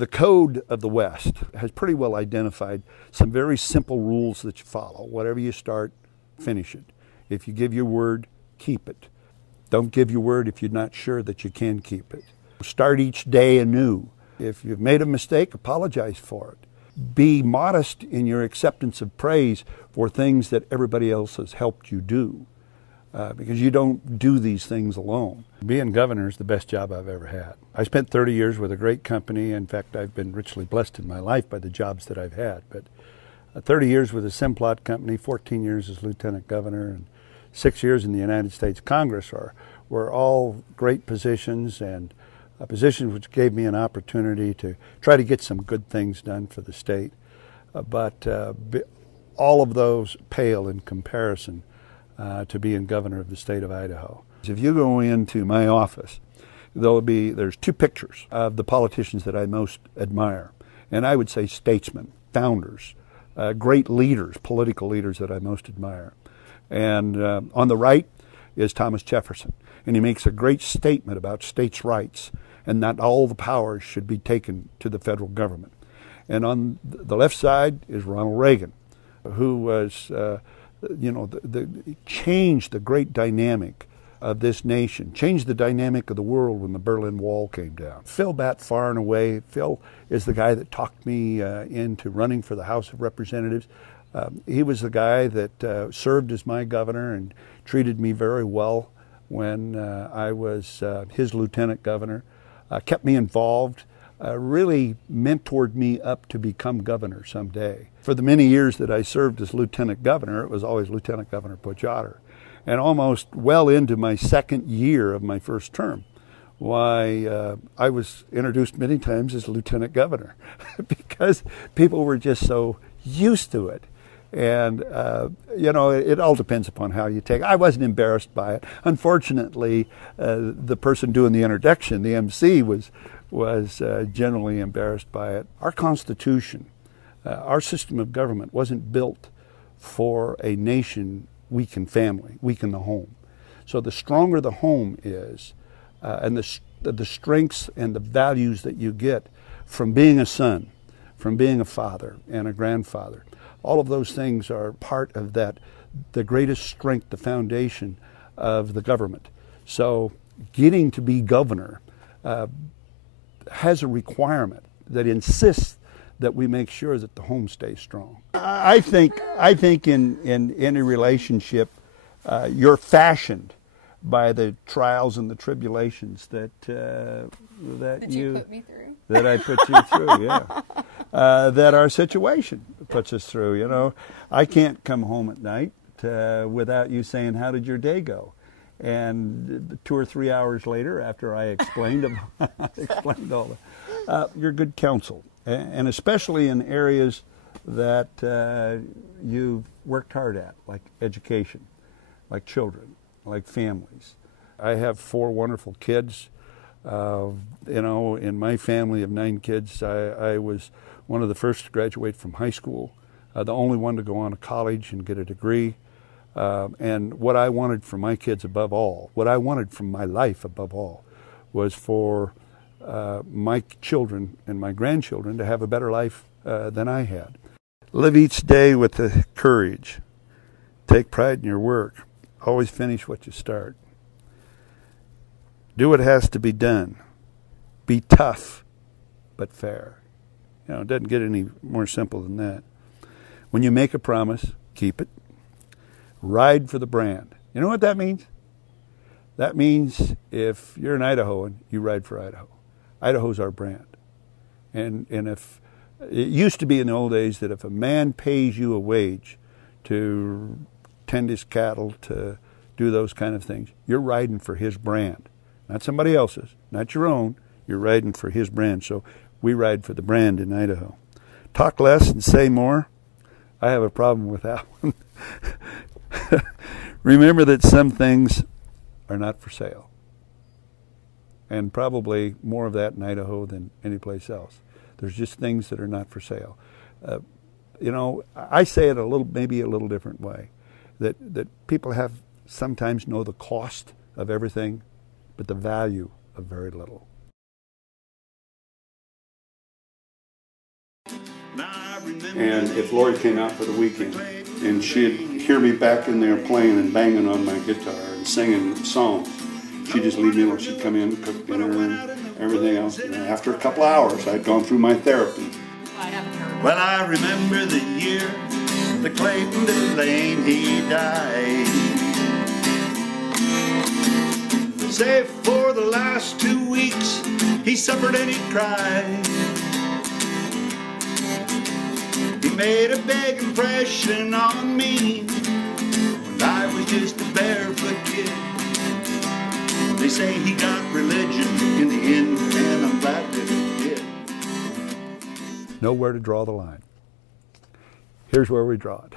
The code of the West has pretty well identified some very simple rules that you follow. Whatever you start, finish it. If you give your word, keep it. Don't give your word if you're not sure that you can keep it. Start each day anew. If you've made a mistake, apologize for it. Be modest in your acceptance of praise for things that everybody else has helped you do, because you don't do these things alone. Being governor is the best job I've ever had. I spent 30 years with a great company. In fact, I've been richly blessed in my life by the jobs that I've had. But 30 years with a Simplot company, 14 years as lieutenant governor, and 6 years in the United States Congress were all great positions, and positions which gave me an opportunity to try to get some good things done for the state. But all of those pale in comparison to being governor of the state of Idaho. If you go into my office, there's two pictures of the politicians that I most admire, and I would say statesmen, founders, great leaders, political leaders that I most admire. And on the right is Thomas Jefferson, and he makes a great statement about states' rights and that all the powers should be taken to the federal government. And on the left side is Ronald Reagan, who was, changed the great dynamic of this nation, changed the dynamic of the world when the Berlin Wall came down. Phil Batt, far and away, Phil is the guy that talked me into running for the House of Representatives. He was the guy that served as my governor and treated me very well when I was his lieutenant governor, kept me involved, really mentored me up to become governor someday. For the many years that I served as lieutenant governor, it was always Lieutenant Governor Butch. And almost well into my second year of my first term, why I was introduced many times as lieutenant governor because people were just so used to it. And, it all depends upon how you take it. I wasn't embarrassed by it. Unfortunately, the person doing the introduction, the MC, was generally embarrassed by it. Our Constitution, our system of government wasn't built for a nation weak in family, weak in the home. So the stronger the home is, and the strengths and the values that you get from being a son, from being a father and a grandfather, all of those things are part of the greatest strength, the foundation of the government. So getting to be governor has a requirement that insists that we make sure that the home stays strong. I think in any relationship, you're fashioned by the trials and the tribulations that you put me through. That I put you through, yeah. That our situation puts us through. I can't come home at night without you saying, "How did your day go?" And 2 or 3 hours later, after I explained all that, you're good counsel. And especially in areas that you've worked hard at, like education, like children, like families. I have 4 wonderful kids. In my family of 9 kids, I was one of the first to graduate from high school, the only one to go on to college and get a degree. And what I wanted for my kids above all, what I wanted from my life above all, was for my children and my grandchildren to have a better life than I had. Live each day with the courage. Take pride in your work. Always finish what you start. Do what has to be done. Be tough, but fair. It doesn't get any more simple than that. When you make a promise, keep it. Ride for the brand. You know what that means? That means if you're an Idahoan, you ride for Idaho. Idaho's our brand. And if it used to be in the old days that if a man pays you a wage to tend his cattle, to do those kind of things, you're riding for his brand. Not somebody else's, not your own. You're riding for his brand. So we ride for the brand in Idaho. Talk less and say more. I have a problem with that one. Remember that some things are not for sale. And probably more of that in Idaho than any place else. There's just things that are not for sale. I say it maybe a little different way. That people sometimes know the cost of everything, but the value of very little. And if Lori came out for the weekend and she'd hear me back in there playing and banging on my guitar and singing songs, she'd just leave me alone. She'd come in, cook dinner and everything else. And after a couple hours, I'd gone through my therapy. Well, I remember the year the Clayton Delane he died. Say for the last 2 weeks he suffered and he cried. He made a big impression on me when I was just a barefoot kid. They say he got religion in the end, and I'm glad that he did. Know where to draw the line. Here's where we draw it.